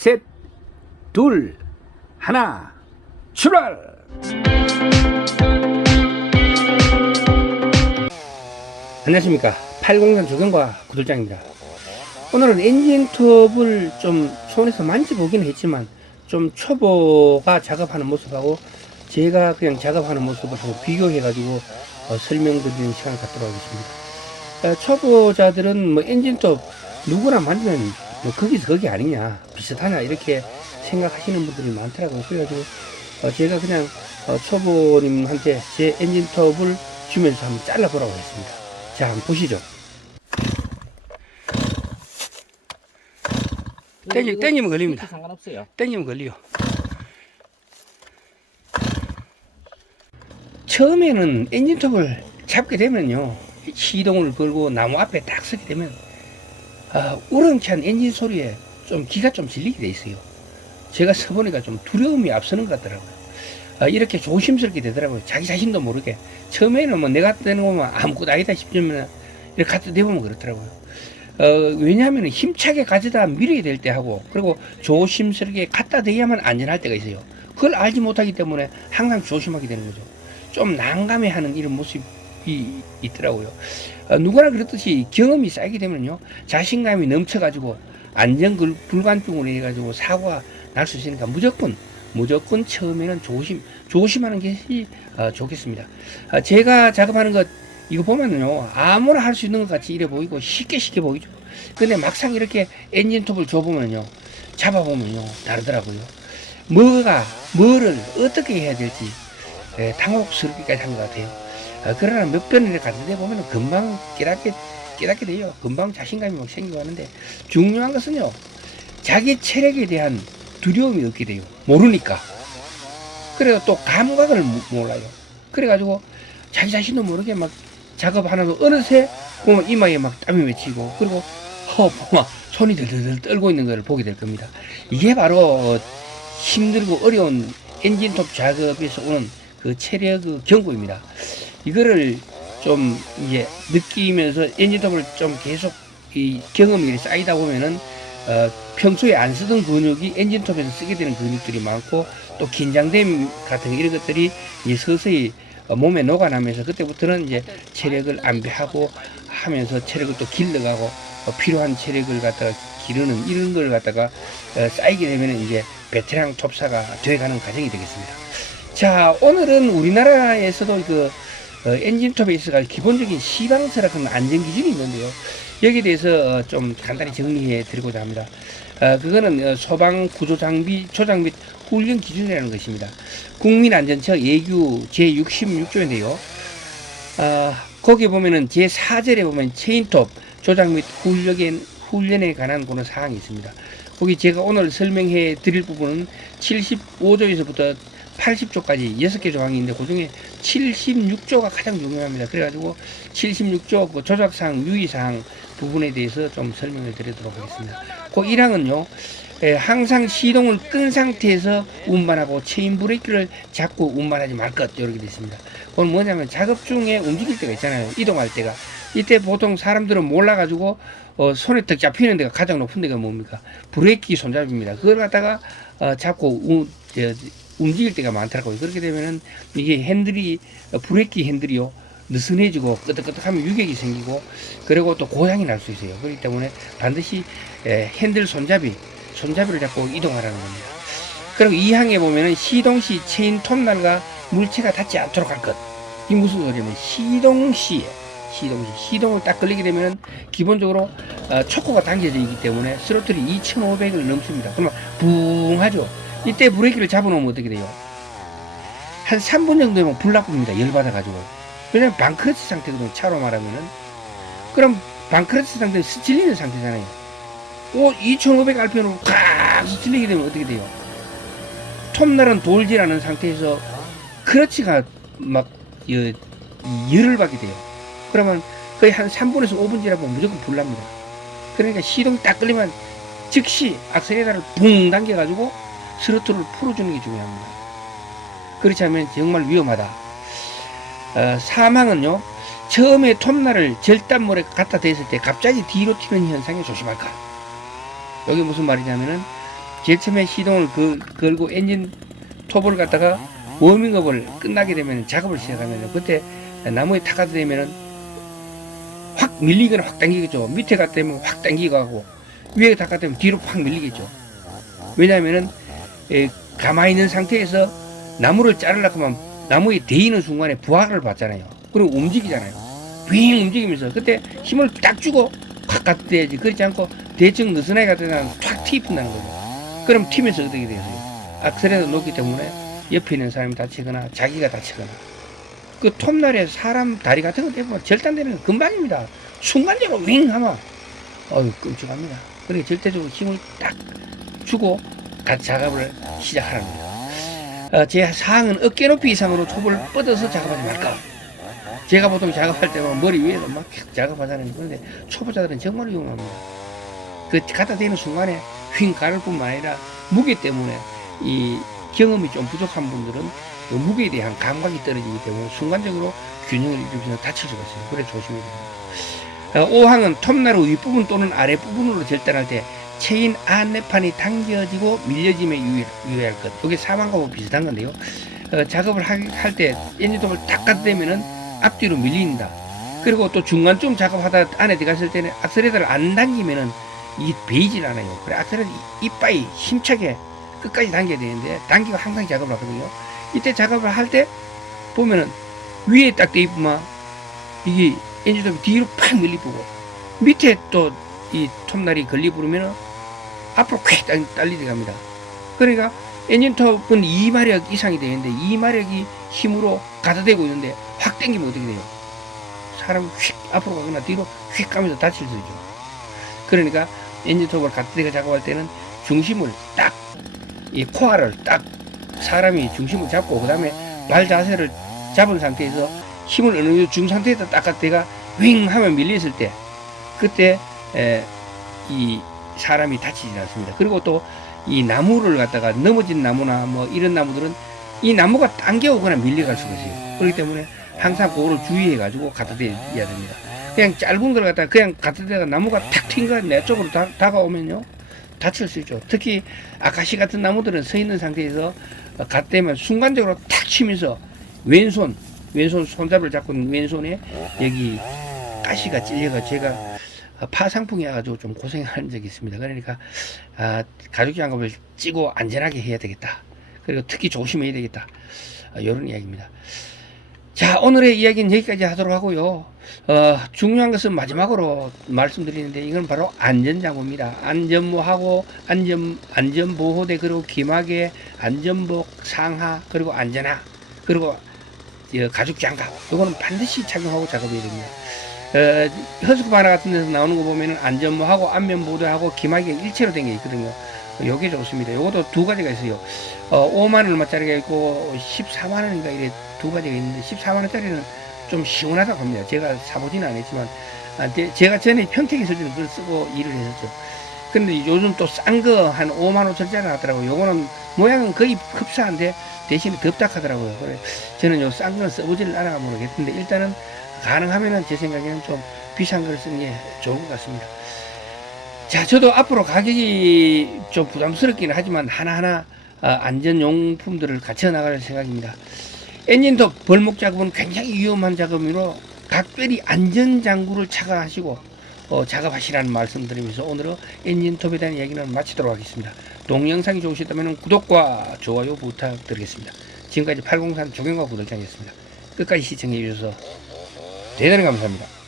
셋, 둘, 하나, 출발! 안녕하십니까. 803 조경과 구들장입니다. 오늘은 엔진톱을 좀 손에서 만져보긴 했지만 좀 초보가 작업하는 모습하고 제가 그냥 작업하는 모습을 비교해가지고 어, 설명드리는 시간을 갖도록 하겠습니다. 어, 초보자들은 뭐 엔진톱 누구나 만지면 뭐 거기서 거기 아니냐 비슷하냐 이렇게 생각하시는 분들이 많더라고요. 그래가지고 어, 제가 그냥 어, 초보님한테 제 엔진톱을 주면서 한번 잘라보라고 했습니다. 자, 한번 보시죠. 땡기, 땡기면 걸립니다. 상관없어요. 땡기면 걸려요. 처음에는 엔진톱을 잡게 되면요. 시동을 걸고 나무 앞에 딱 서게 되면, 아, 우렁찬 엔진 소리에 좀 기가 좀 질리게 돼 있어요. 제가 서보니까 좀 두려움이 앞서는 것 같더라고요. 아, 이렇게 조심스럽게 되더라고요. 자기 자신도 모르게. 처음에는 뭐 내가 되는 거면 아무것도 아니다 싶으면 이렇게 갖다 대보면 그렇더라고요. 어, 왜냐하면 힘차게 가져다 밀어야 될 때 하고 그리고 조심스럽게 갖다 대야만 안전할 때가 있어요. 그걸 알지 못하기 때문에 항상 조심하게 되는 거죠. 좀 난감해하는 이런 모습이 있더라고요. 어, 누구나 그렇듯이 경험이 쌓이게 되면요 자신감이 넘쳐가지고 안전 불- 불감증으로 해가지고 사고가 날 수 있으니까 무조건 무조건 처음에는 조심 조심하는 것이 어, 좋겠습니다. 아, 제가 작업하는 것 이거 보면요 아무나 할 수 있는 것 같이 이래 보이고 쉽게 쉽게 보이죠. 근데 막상 이렇게 엔진톱을 줘보면요 잡아보면요 다르더라고요. 뭐가 뭐를 어떻게 해야 될지 예, 당혹스럽기까지 한 것 같아요. 아, 그러나 몇 번을 갔는데 보면 금방 깨닫게 깨닫게 돼요. 금방 자신감이 막 생기고 하는데 중요한 것은요 자기 체력에 대한 두려움이 없게 돼요. 모르니까. 그래서 또 감각을 모- 몰라요. 그래가지고 자기 자신도 모르게 막 작업하나도 어느새 보면 이마에 막 땀이 맺히고 그리고 허, 막 손이 들들들 떨고 있는 걸 보게 될 겁니다. 이게 바로 힘들고 어려운 엔진톱 작업에서 오는 그 체력 그 경고입니다. 이거를 좀 이제 느끼면서 엔진톱을 좀 계속 이 경험이 쌓이다 보면은 어, 평소에 안 쓰던 근육이 엔진톱에서 쓰게 되는 근육들이 많고 또 긴장됨 같은 이런 것들이 이제 서서히 어, 몸에 녹아나면서 그때부터는 이제 체력을 안배하고 하면서 체력을 또 길러가고 어, 필요한 체력을 갖다가 기르는 이런 걸 갖다가 어, 쌓이게 되면 이제 베테랑 톱사가 되어가는 과정이 되겠습니다. 자 오늘은 우리나라에서도 그 어, 엔진톱에 있어갈 기본적인 시방서라는 안전 기준이 있는데요. 여기에 대해서 어, 좀 간단히 정리해 드리고자 합니다. 어, 그거는 어, 소방 구조 장비 조장 및 훈련 기준이라는 것입니다. 국민안전처 예규 제66조인데요. 어, 거기 보면은 제4절에 보면 체인톱 조작 및 훈련에, 훈련에 관한 그런 사항이 있습니다. 거기 제가 오늘 설명해 드릴 부분은 75조에서부터 80조까지 6개 조항이 있는데 그 중에 76조가 가장 중요합니다. 그래가지고 76조 그 조작사항, 유의사항 부분에 대해서 좀 설명을 드리도록 하겠습니다. 그 1항은요, 에, 항상 시동을 끈 상태에서 운반하고 체인 브레이크를 잡고 운반하지 말 것, 이렇게 되어 있습니다. 그건 뭐냐면 작업 중에 움직일 때가 있잖아요. 이동할 때가. 이때 보통 사람들은 몰라가지고 어, 손에 딱 잡히는 데가 가장 높은 데가 뭡니까? 브레이크 손잡이입니다. 그걸 갖다가 어, 잡고 우, 저, 움직일 때가 많더라고요. 그렇게 되면은 이게 핸들이 어, 브레이크 핸들이요 느슨해지고 끄덕끄덕하면 유격이 생기고 그리고 또 고장이 날 수 있어요. 그렇기 때문에 반드시 에, 핸들 손잡이 손잡이를 잡고 이동하라는 겁니다. 그리고 이 항에 보면은 시동 시 체인 톱날과 물체가 닿지 않도록 할 것. 이 무슨 소리냐면 시동 시에 시동 시 시동을 딱 걸리게 되면 기본적으로 어, 초코가 당겨져 있기 때문에 스로틀이 2,500을 넘습니다. 그러면 붕 하죠. 이때 브레이크를 잡아놓으면 어떻게 돼요? 한 3분 정도 되면 불 나쁩니다. 열받아가지고. 왜냐면 방크러치 상태거든요. 차로 말하면은. 그럼 방크러치 상태는 스칠리는 상태잖아요. 오, 2500rpm으로 꽉 스칠리게 되면 어떻게 돼요? 톱날은 돌질 않은 상태에서 크러치가 막 여, 열을 받게 돼요. 그러면 거의 한 3분에서 5분 지나면 무조건 불납니다. 그러니까 시동이 딱 끌리면 즉시 악셀레라를 붕 당겨가지고 스로틀을 풀어주는 게 중요합니다. 그렇지 않으면 정말 위험하다. 어, 사망은요, 처음에 톱날을 절단물에 갖다 댔을 때 갑자기 뒤로 튀는 현상에 조심할까. 여기 무슨 말이냐면은, 제일 처음에 시동을 그, 걸고 엔진 톱을 갖다가 워밍업을 끝나게 되면 작업을 시작하면 그때 나무에 타가도 되면은 확 밀리거나 확 당기겠죠. 밑에 갔다 되면 확 당기고 하고 위에 닿가 되면 뒤로 확 밀리겠죠. 왜냐하면은 에, 가만히 있는 상태에서 나무를 자르려고 하면 나무에 대이는 순간에 부하를 받잖아요. 그리고 움직이잖아요. 윙 움직이면서 그때 힘을 딱 주고 확 갖다 대야지. 그렇지 않고 대충 느슨하게 갖다 대면 탁 튀긴다는 거죠. 그럼 튀면서 어떻게 되겠어요? 악셀에도 놓기 때문에 옆에 있는 사람이 다치거나 자기가 다치거나 그 톱날에 사람 다리 같은 거 대면 절단되는 건 금방입니다. 순간적으로 윙 하면 어휴 끔찍합니다. 그러니까 절대적으로 힘을 딱 주고 같이 작업을 시작하는 거예요. 어, 제 사항은 어깨 높이 이상으로 톱을 뻗어서 작업하지 말까. 제가 보통 작업할 때만 머리 위에서 막 작업하잖아요. 그런데 초보자들은 정말 위험합니다. 그 갖다 대는 순간에 휙 가를 뿐만 아니라 무게 때문에 이 경험이 좀 부족한 분들은 그 무게에 대한 감각이 떨어지기 때문에 순간적으로 균형을 잃으면서 다칠 수가 있어요. 그래 조심해야 됩니다. 어, 5항은 톱나루 윗부분 또는 아랫부분으로 절단할 때 체인 안내판이 당겨지고 밀려짐에 유의, 유의할 것. 이게 사망하고 비슷한 건데요. 어, 작업을 할 때 엔진톱을 딱 갖다 대면은 앞뒤로 밀린다. 그리고 또 중간쯤 작업하다 안에 들어갔을 때는 악셀레터를 안 당기면은 이 베이질 않아요. 그래 악셀레터 이빨이 힘차게 끝까지 당겨야 되는데 당기고 항상 작업을 하거든요. 이때 작업을 할 때 보면은 위에 딱 돼 있구만 이게 엔진톱이 뒤로 팍 밀리고 밑에 또 이 톱날이 걸리 부르면은 앞으로 쾌 딸리게 갑니다. 그러니까 엔진 톱은 2마력 이상이 되는데 2마력이 힘으로 가다대고 있는데 확 당기면 어떻게 돼요? 사람이 휙 앞으로 가거나 뒤로 휙 가면서 다칠 수 있죠. 그러니까 엔진 톱을 가다대고 작업할 때는 중심을 딱, 이 코아를 딱 사람이 중심을 잡고 그 다음에 발 자세를 잡은 상태에서 힘을 어느 정도 준 상태에서 딱 갖다가 윙 하면 밀렸을 때 그때 에, 이 사람이 다치지 않습니다. 그리고 또 이 나무를 갖다가 넘어진 나무나 뭐 이런 나무들은 이 나무가 당겨오거나 밀려갈 수가 있어요. 그렇기 때문에 항상 그거를 주의해 가지고 갖다 대야 됩니다. 그냥 짧은 걸 갖다가 그냥 갖다 대다가 나무가 탁 튄거 내 쪽으로 다, 다가오면요 다칠 수 있죠. 특히 아카시 같은 나무들은 서 있는 상태에서 갖다 대면 순간적으로 탁 치면서 왼손 왼손 손잡이를 잡고 왼손에 여기 가시가 찔려가 제가 파상풍이 와가지고 좀 고생한 적이 있습니다. 그러니까 아, 가죽 장갑을 찌고 안전하게 해야 되겠다. 그리고 특히 조심해야 되겠다. 아, 이런 이야기입니다. 자 오늘의 이야기는 여기까지 하도록 하고요. 어, 중요한 것은 마지막으로 말씀드리는데 이건 바로 안전장구입니다. 안전모하고 안전 안전보호대 그리고 기막에 안전복 상하 그리고 안전화 그리고 어, 가죽 장갑 이거는 반드시 착용하고 작업해야 됩니다. 어, 허스급 하나 같은 데서 나오는 거 보면은 안전모하고 안면보도하고 기막이 일체로 된 게 있거든요. 요게 좋습니다. 요것도 두 가지가 있어요. 어, 5만 얼마짜리가 있고 14만 원인가 이래 두 가지가 있는데 14만 원짜리는 좀 시원하다고 합니다. 제가 사보지는 않았지만 아, 제- 제가 전에 평택에 있을 때는 그걸 쓰고 일을 했었죠. 근데 요즘 또 싼 거 한 5만 5천짜리 나왔더라고요. 요거는 모양은 거의 흡사한데 대신에 덥다 하더라고요. 그래 저는 요 싼 건 써보지를 않아 모르겠는데 일단은 가능하면은 제 생각에는 좀 비싼 걸 쓰는 게 좋은 것 같습니다. 자, 저도 앞으로 가격이 좀 부담스럽기는 하지만 하나하나 어, 안전용품들을 갖춰 나갈 생각입니다. 엔진톱 벌목 작업은 굉장히 위험한 작업이므로 각별히 안전장구를 착화하시고 어, 작업하시라는 말씀 드리면서 오늘은 엔진톱에 대한 이야기는 마치도록 하겠습니다. 동영상이 좋으셨다면 구독과 좋아요 부탁드리겠습니다. 지금까지 803 조경과 구독장이었습니다. 끝까지 시청해 주셔서 대단히 감사합니다.